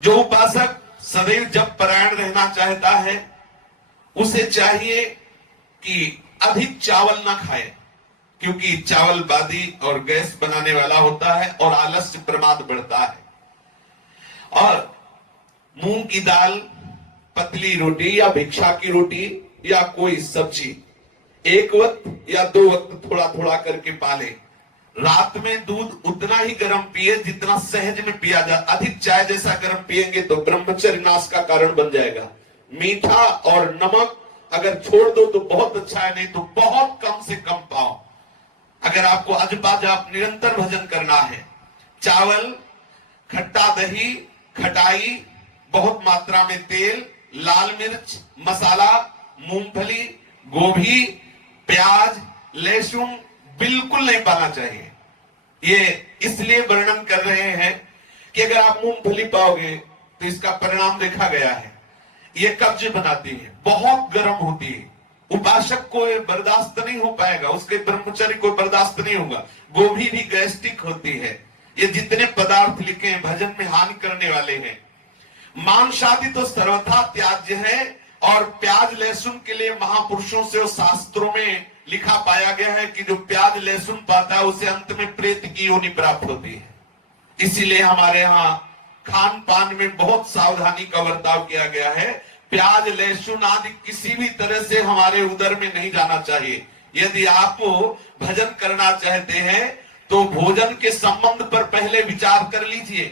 जो उपासक सदैव जप परायण रहना चाहता है उसे चाहिए कि अधिक चावल ना खाए, क्योंकि चावल बादी और गैस बनाने वाला होता है और आलस्य प्रमाद बढ़ता है। और मूंग की दाल, पतली रोटी या भिक्षा की रोटी या कोई सब्जी एक वक्त या 2 वक्त थोड़ा थोड़ा करके पाले। रात में दूध उतना ही गर्म पिए जितना सहज में पिया जा। अधिक चाय जैसा गर्म पिएंगे तो ब्रह्मचर्य नाश का कारण बन जाएगा। मीठा और नमक अगर छोड़ दो तो बहुत अच्छा है, नहीं तो बहुत कम से कम पाओ। अगर आपको अजपा जाप निरंतर भजन करना है, चावल, खट्टा दही, खटाई, बहुत मात्रा में तेल, लाल मिर्च, मसाला, मूंगफली, गोभी, प्याज, लहसुन बिल्कुल नहीं पाना चाहिए। ये इसलिए वर्णन कर रहे हैं कि अगर आप मूंगफली पाओगे तो इसका परिणाम देखा गया है, ये कब्ज बनाती है, बहुत गर्म होती है, उपासक को बर्दाश्त नहीं हो पाएगा, उसके ब्रह्मचर्य को बर्दाश्त नहीं होगा। गोभी भी गैस्ट्रिक होती है। ये जितने पदार्थ लिखे हैं भजन में हानि करने वाले हैं। मांस आदि तो सर्वथा त्याज्य है, और प्याज लहसुन के लिए महापुरुषों से और शास्त्रों में लिखा पाया गया है कि जो प्याज लहसुन पाता है उसे अंत में प्रेत की योनि प्राप्त होती है। इसीलिए हमारे यहाँ खान पान में बहुत सावधानी का बर्ताव किया गया है। प्याज लहसुन आदि किसी भी तरह से हमारे उदर में नहीं जाना चाहिए। यदि आप भजन करना चाहते हैं तो भोजन के संबंध पर पहले विचार कर लीजिए,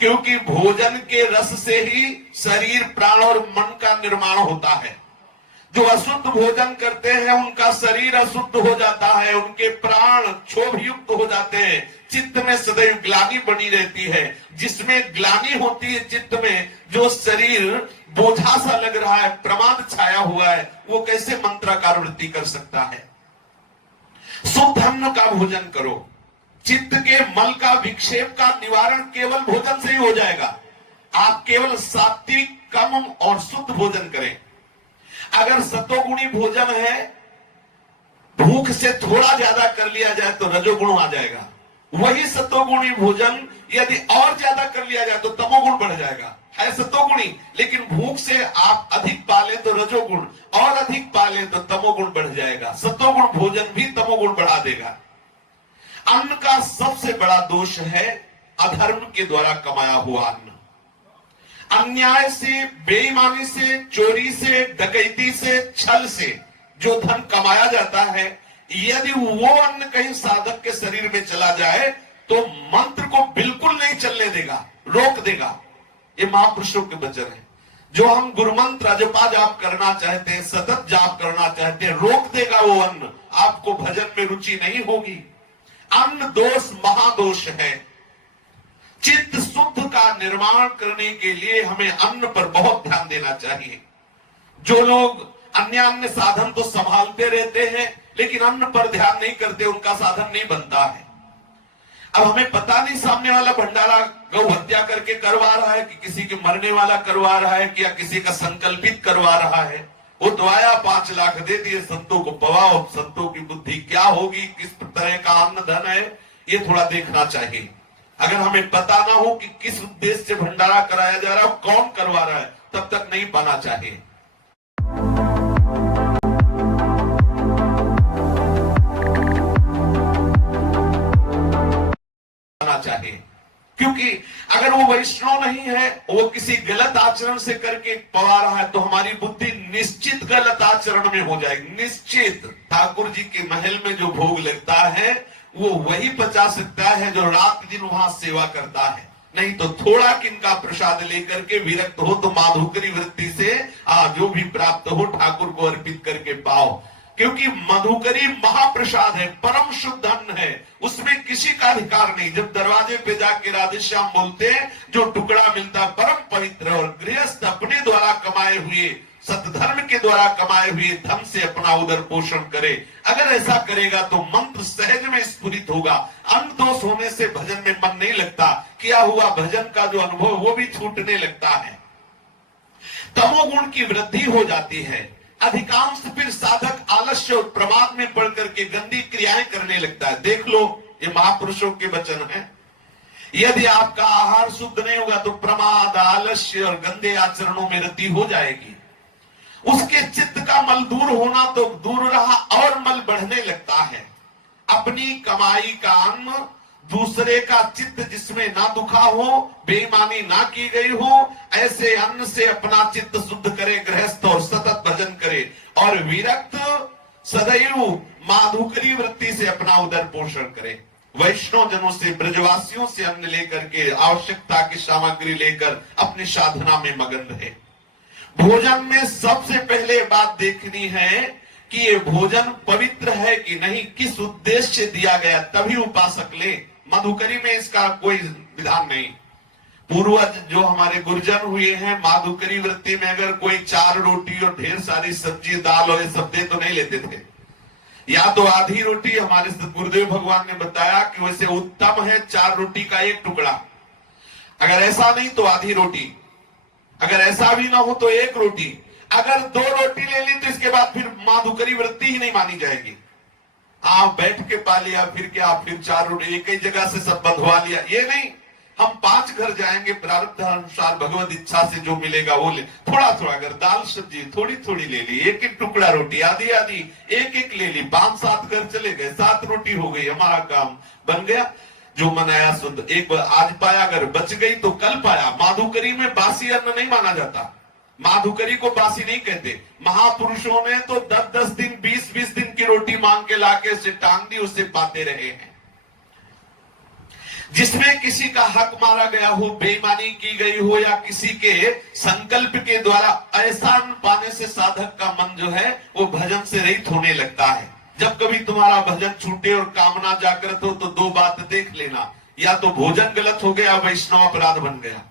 क्योंकि भोजन के रस से ही शरीर, प्राण और मन का निर्माण होता है। जो अशुद्ध भोजन करते हैं उनका शरीर अशुद्ध हो जाता है, उनके प्राण क्षोभयुक्त हो जाते हैं, चित्त में सदैव ग्लानि बनी रहती है। जिसमें ग्लानि होती है चित्त में, जो शरीर बोझा सा लग रहा है, प्रमाद छाया हुआ है, वो कैसे मंत्राकार वृत्ति कर सकता है। शुद्ध अन्न का भोजन करो। चित्त के मल का विक्षेप का निवारण केवल भोजन से ही हो जाएगा। आप केवल सात्विक, कम और शुद्ध भोजन करें। अगर सतोगुणी भोजन है, भूख से थोड़ा ज्यादा कर लिया जाए तो रजोगुण आ जाएगा। वही सतोगुणी भोजन यदि और ज्यादा कर लिया जाए तो तमोगुण बढ़ जाएगा। है सतोगुणी, लेकिन भूख से आप अधिक पाले तो रजोगुण, और अधिक पाले तो तमोगुण बढ़ जाएगा। सतोगुण भोजन भी तमोगुण बढ़ा देगा। अन्न का सबसे बड़ा दोष है अधर्म के द्वारा कमाया हुआ अन्न। अन्याय से, बेईमानी से, चोरी से, डकैती से, छल से जो धन कमाया जाता है, यदि वो अन्न कहीं साधक के शरीर में चला जाए तो मंत्र को बिल्कुल नहीं चलने देगा, रोक देगा। ये महापुरुषों के वचन है। जो हम गुरु मंत्र जपा जाप करना चाहते हैं, सतत जाप करना चाहते हैं, रोक देगा वो अन्न। आपको भजन में रुचि नहीं होगी। अन्न दोष महादोष है। चित्त शुद्ध का निर्माण करने के लिए हमें अन्न पर बहुत ध्यान देना चाहिए। जो लोग अन्य साधन तो संभालते रहते हैं लेकिन अन्न पर ध्यान नहीं करते, उनका साधन नहीं बनता है। अब हमें पता नहीं सामने वाला भंडारा गौ हत्या करके करवा रहा है कि किसी के मरने वाला करवा रहा है कि या किसी का संकल्पित करवा रहा है। वो दवाया 5 लाख दे दिए, संतों को पवाओ। संतों की बुद्धि क्या होगी, किस तरह का अन्न धन है, ये थोड़ा देखना चाहिए। अगर हमें पता ना हो कि किस उद्देश्य से भंडारा कराया जा रहा है, कौन करवा रहा है, तब तक नहीं पाना चाहिए। चाहिए, क्योंकि अगर वो वैष्णव नहीं है, वो किसी गलत आचरण से करके पवा रहा है, तो हमारी बुद्धि निश्चित गलत आचरण में हो जाएगी। निश्चित। ठाकुर जी के महल में जो भोग लगता है वो वही पचा सकता है जो रात दिन वहां सेवा करता है। नहीं तो थोड़ा किनका प्रसाद लेकर के विरक्त हो तो माधुकरी वृत्ति से जो भी प्राप्त हो ठाकुर को अर्पित करके पाओ। क्योंकि मधुकरी महाप्रसाद है, परम शुद्ध अन्न है, उसमें किसी का अधिकार नहीं। जब दरवाजे पे जाके राधेश्याम बोलते हैं, जो टुकड़ा मिलता परम पवित्र, और गृहस्थ अपने द्वारा कमाए हुए, सतधर्म के द्वारा कमाए हुए धन से अपना उदर पोषण करे। अगर ऐसा करेगा तो मंत्र सहज में स्फुरित होगा। अन्न दोष होने से भजन में मन नहीं लगता, किया हुआ भजन का जो अनुभव वो भी छूटने लगता है। तमोगुण की वृद्धि हो जाती है। अधिकांश फिर साधक आलस्य और प्रमाद में पड़ करके गंदी क्रियाएं करने लगता है। देख लो, ये महापुरुषों के वचन है। यदि आपका आहार शुद्ध नहीं होगा तो प्रमाद, अवश्य और गंदे आचरणों में रति हो जाएगी। उसके चित्त का मल दूर होना तो दूर रहा, और मल बढ़ने लगता है। अपनी कमाई का अन्न दूसरे का चित्त जिसमें ना दुखा हो, बेईमानी ना की गई हो, ऐसे अन्न से अपना चित्त शुद्ध करे गृहस्थ और सतत भजन करे, और विरक्त सदैव माधुकरी वृत्ति से अपना उदर पोषण करे। वैष्णव जनों से, ब्रजवासियों से अन्न लेकर के, आवश्यकता की सामग्री लेकर अपनी साधना में मगन रहे। भोजन में सबसे पहले बात देखनी है कि ये भोजन पवित्र है कि नहीं, किस उद्देश्य से दिया गया, तभी उपासक ले। माधुकरी में इसका कोई विधान नहीं। पूर्वज जो हमारे गुरुजन हुए हैं, माधुकरी वृत्ति में अगर कोई 4 रोटी और ढेर सारी सब्जी दाल और ये सब दे तो नहीं लेते थे, या तो आधी रोटी। हमारे गुरुदेव भगवान ने बताया कि वैसे उत्तम है 4 रोटी का 1 टुकड़ा, अगर ऐसा नहीं तो आधी रोटी, अगर ऐसा भी ना हो तो 1 रोटी। अगर 2 रोटी ले ली तो इसके बाद फिर माधुकरी वृत्ति ही नहीं मानी जाएगी। आप बैठ के पा लिया, फिर क्या, फिर 4 रोटी एक ही जगह से सब बंधवा लिया, ये नहीं। हम 5 घर जाएंगे, प्रारब्ध अनुसार भगवत इच्छा से जो मिलेगा वो ले, थोड़ा थोड़ा, अगर दाल सब्जी थोड़ी थोड़ी ले ली, 1-1 टुकड़ा रोटी, आधी आधी 1-1 ले ली, 5-7 घर चले गए, 7 रोटी हो गई, हमारा काम बन गया। जो मनाया शुद्ध, एक बार आज पाया, अगर बच गई तो कल पाया। माधुकरी में बासी अन्न नहीं माना जाता, माधुकरी को बासी नहीं कहते। महापुरुषों ने तो 10-10 दिन 20-20 दिन की रोटी मांग के लाके उसे टांग दी, उससे पाते रहे हैं। जिसमें किसी का हक मारा गया हो, बेईमानी की गई हो, या किसी के संकल्प के द्वारा, ऐसा अन्न पाने से साधक का मन जो है वो भजन से रहित होने लगता है। जब कभी तुम्हारा भजन छूटे और कामना जागृत हो तो 2 बात देख लेना, या तो भोजन गलत हो गया, वैष्णव अपराध बन गया,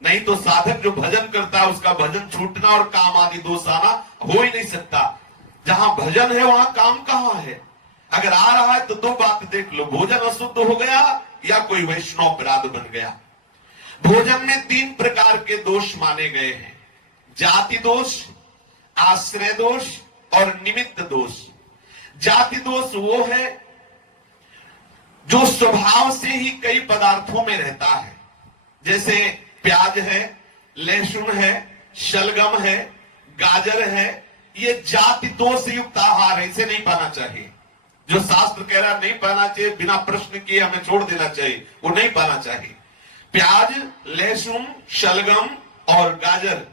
नहीं तो साधक जो भजन करता है उसका भजन छूटना और काम आदि दोष आना हो ही नहीं सकता। जहां भजन है वहां काम कहां है? अगर आ रहा है तो 2 बात देख लो, भोजन अशुद्ध हो गया या कोई वैष्णव अपराध बन गया। भोजन में 3 प्रकार के दोष माने गए हैं, जाति दोष, आश्रय दोष और निमित्त दोष। जाति दोष वो है जो स्वभाव से ही कई पदार्थों में रहता है, जैसे प्याज है, लहसुन है, शलगम है, गाजर है, ये जाति दोष युक्त आहार है, इसे नहीं पाना चाहिए। जो शास्त्र कह रहा नहीं पाना चाहिए, बिना प्रश्न किए हमें छोड़ देना चाहिए, वो नहीं पाना चाहिए। प्याज, लहसुन, शलगम और गाजर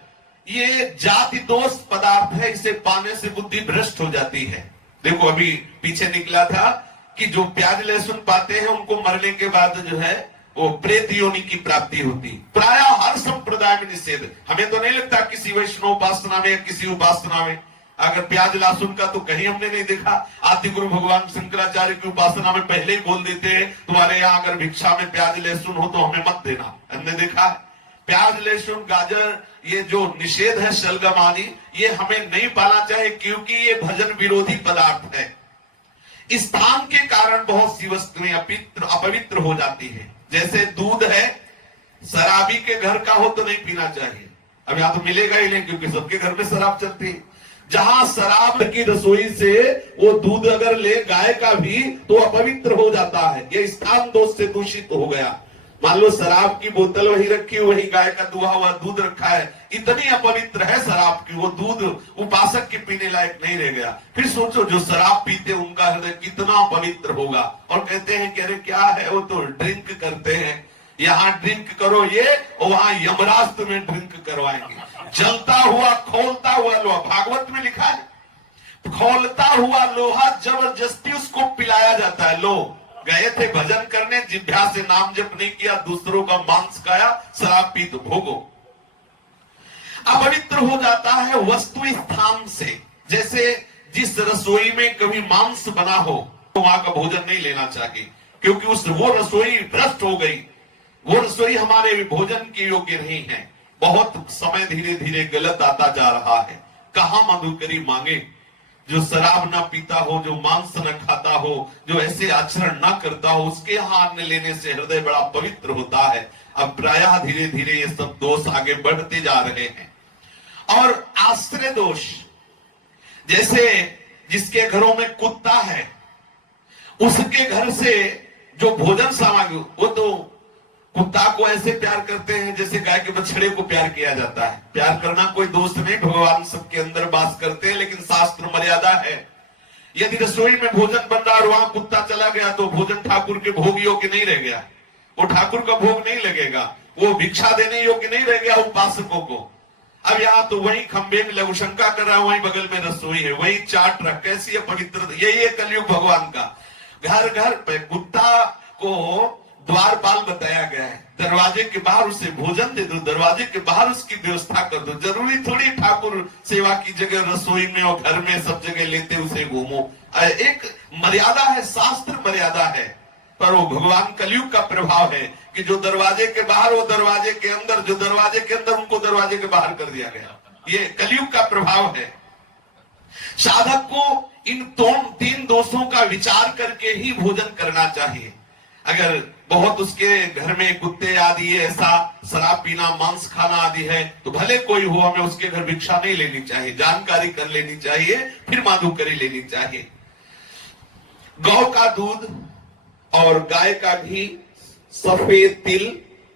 ये जाति दोष पदार्थ है, इसे पाने से बुद्धि भ्रष्ट हो जाती है। देखो अभी पीछे निकला था कि जो प्याज लहसुन पाते हैं उनको मरने के बाद जो है वो प्रेत योनि की प्राप्ति होती। प्राय हर संप्रदाय में निषेध, हमें तो नहीं लगता किसी वैष्णव उपासना में या किसी उपासना में अगर प्याज लहसुन का तो कहीं हमने नहीं देखा। आदि गुरु भगवान शंकराचार्य की उपासना में पहले ही बोल देते हैं तुम्हारे यहाँ अगर भिक्षा में प्याज लहसुन हो तो हमें मत देना, हमने देखा है। प्याज लहसुन गाजर ये जो निषेध है, शलगम आदि, ये हमें नहीं पाना चाहिए क्योंकि ये भजन विरोधी पदार्थ है। स्थान के कारण बहुत सी वस्तुएं अपवित्र हो जाती है। जैसे दूध है, शराबी के घर का हो तो नहीं पीना चाहिए, अब यहां तो मिलेगा ही नहीं क्योंकि सबके घर में शराब चलती है। जहां शराब की रसोई से वो दूध अगर ले गाय का भी तो अपवित्र हो जाता है, ये स्थान दोष से दूषित हो गया। मान लो शराब की बोतल वही रखी, वही गाय का दुहा हुआ दूध रखा है, इतनी अपवित्र है शराब की, वो दूध उपासक के पीने लायक नहीं रह गया। फिर सोचो जो शराब पीते उनका हृदय कितना पवित्र होगा। और कहते हैं कि अरे क्या है वो तो ड्रिंक करते हैं, यहाँ ड्रिंक करो ये, और वहां यमराज तुम्हें ड्रिंक करवाएंगे। जलता हुआ खोलता हुआ लोहा, भागवत में लिखा है, खोलता हुआ लोहा जबरदस्ती उसको पिलाया जाता है। लो गए थे भजन करने, जिभ्या से नाम जप नहीं किया, दूसरों का मांस खाया, शराब पी तो भोगो। अपवित्र हो जाता है वस्तु स्थान से। जैसे जिस रसोई में कभी मांस बना हो तो वहां का भोजन नहीं लेना चाहिए क्योंकि वो रसोई भ्रष्ट हो गई, वो रसोई हमारे भोजन के योग्य नहीं है। बहुत समय धीरे धीरे गलत आता जा रहा है। कहां मधुकरी मांगे जो शराब ना पीता हो, जो मांस न खाता हो, जो ऐसे आचरण ना करता हो, उसके यहाँ अन्न लेने से हृदय बड़ा पवित्र होता है। अब प्रायः धीरे धीरे ये सब दोष आगे बढ़ते जा रहे हैं। और आश्रय दोष, जैसे जिसके घरों में कुत्ता है उसके घर से जो भोजन सामग्री वो तो कुत्ता को ऐसे प्यार करते हैं जैसे गाय के बछड़े को प्यार किया जाता है। प्यार करना कोई दोस्त नहीं, भगवान सबके अंदर वास करते हैं, लेकिन शास्त्र मर्यादा है। यदि रसोई में भोजन बन रहा और वहां कुत्ता चला गया तो भोजन ठाकुर के भोग योग्य नहीं रह गया, वो ठाकुर का भोग नहीं लगेगा, वो भिक्षा देने योग्य नहीं रह गया उपासकों को। अब यहाँ तो वही खंबे में लघु शंका कर रहा है, वही बगल में रसोई है, वही चाट रहा, कैसी है पवित्र। यही है कलयुग भगवान का। घर घर पे कुत्ता को द्वारपाल बताया गया है, दरवाजे के बाहर उसे भोजन दे दो, दरवाजे के बाहर उसकी व्यवस्था कर दो। जरूरी थोड़ी ठाकुर सेवा की जगह रसोई में और घर में सब जगह लेते उसे घूमो। एक मर्यादा है, शास्त्र मर्यादा है, पर वो भगवान कलयुग का प्रभाव है कि जो दरवाजे के बाहर वो दरवाजे के अंदर, जो दरवाजे के अंदर उनको दरवाजे के बाहर कर दिया गया। ये कलयुग का प्रभाव है। साधक को इन तीन दोषों का विचार करके ही भोजन करना चाहिए। अगर बहुत उसके घर में कुत्ते आदि है, ऐसा शराब पीना, मांस खाना आदि है, तो भले कोई हो, हमें उसके घर भिक्षा नहीं लेनी चाहिए, जानकारी कर लेनी चाहिए, फिर माधुकरी लेनी चाहिए। गौ का दूध और गाय का घी, सफेद तिल,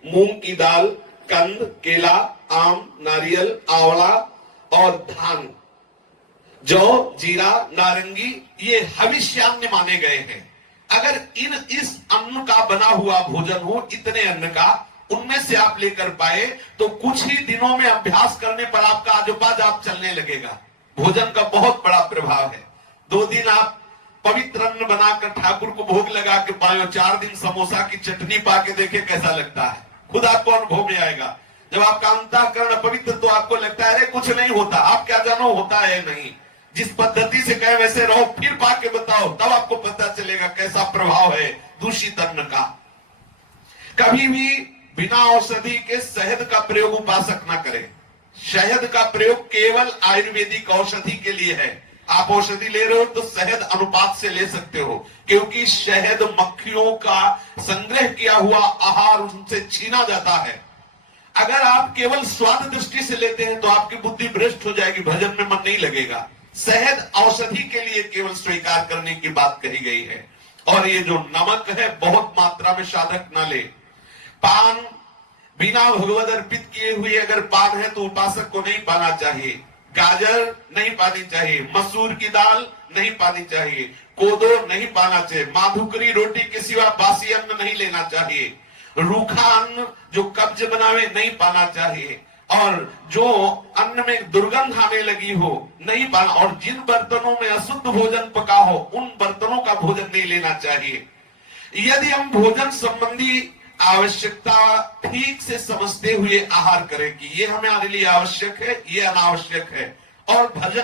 मूंग की दाल, कंद, केला, आम, नारियल, आंवला और धान, जौ, जीरा, नारंगी, ये हविष्यान्न माने गए हैं। अगर इस अन्न का बना हुआ भोजन हो, इतने अन्न का, उनमें से आप लेकर पाए तो कुछ ही दिनों में अभ्यास करने पर आपका आजोबाजाप चलने लगेगा। भोजन का बहुत बड़ा प्रभाव है। 2 दिन आप पवित्र अन्न बनाकर ठाकुर को भोग लगा के पाए, 4 दिन समोसा की चटनी पाके देखे कैसा लगता है, खुद आपको अनुभव में आएगा। जब आपका अंतःकरण पवित्र तो आपको लगता है अरे कुछ नहीं होता, आप क्या जानो होता है नहीं। जिस पद्धति से कहे वैसे रहो, फिर पाके बताओ, तब आपको पता चलेगा कैसा प्रभाव है दूषित अन्न का। कभी भी बिना औषधि के शहद का प्रयोग उपासक न करें। शहद का प्रयोग केवल आयुर्वेदिक औषधि के लिए है। आप औषधि ले रहे हो तो शहद अनुपात से ले सकते हो, क्योंकि शहद मक्खियों का संग्रह किया हुआ आहार उनसे छीना जाता है। अगर आप केवल स्वाद दृष्टि से लेते हैं तो आपकी बुद्धि भ्रष्ट हो जाएगी, भजन में मन नहीं लगेगा। शहद औषधि के लिए केवल स्वीकार करने की बात कही गई है। और ये जो नमक है बहुत मात्रा में साधक ना ले। पान बिना भगवद अर्पित किए हुए अगर पान है तो उपासक को नहीं पाना चाहिए। गाजर नहीं पानी चाहिए, मसूर की दाल नहीं पानी चाहिए, कोदो नहीं पाना चाहिए, माधुकरी रोटी के सिवा बासी अन्न नहीं लेना चाहिए, रूखा अन्न जो कब्ज बनावे नहीं पाना चाहिए, और जो अन्न में दुर्गंध आने लगी हो नहीं पाना, और जिन बर्तनों में अशुद्ध भोजन पका हो उन बर्तनों का भोजन नहीं लेना चाहिए। यदि हम भोजन संबंधी आवश्यकता ठीक से समझते हुए आहार करें कि ये हमारे लिए आवश्यक है, ये अनावश्यक है, और भजन